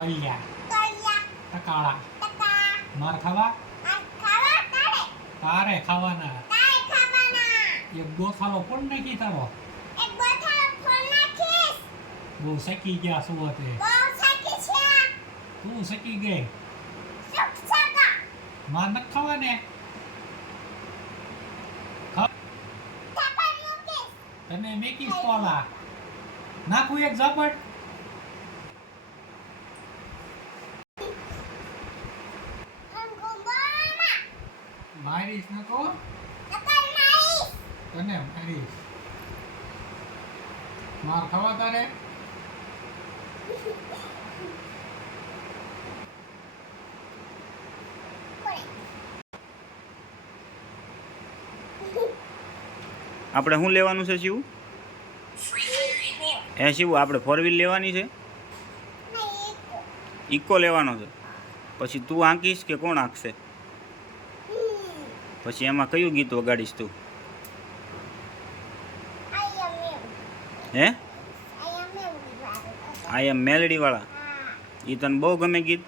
તળિયા, તળિયા, ટકાળા, ટકા, માર ખાવા, આ ખાવા તારે, તારે ખાવાના. તારે ખાવાના. એક ગોથાળો પણ નાખી તારો. એક બોથાળો ફોન નાખીશ. બહુ સકી ગયા છો તે. બહુ સાકી છે. તું સકી ગઈ. સુખ સકા. માર ન ખાવાને. થપ્પડ મૂકીશ. તને મેકીશ તોલા. નાખું એક ઝાપટ. અંગુંબામાં. મારીશ ન તો નકર નાઈશ. તને મારીશ. માર ખાવા તારે. આપણે શું લેવાનું છે શિવ? હે શિવ, આપણે 4 વ્હીલ લેવાની છે? ઇકો લેવાનો છે. પછી તું આંકીશ કે કોણ આંકશે? પછી એમાં કયું ગીત વગાડીશ તું? હે? આઈ એમ મેલડી વાળા? એ તને બહુ ગમે ગીત?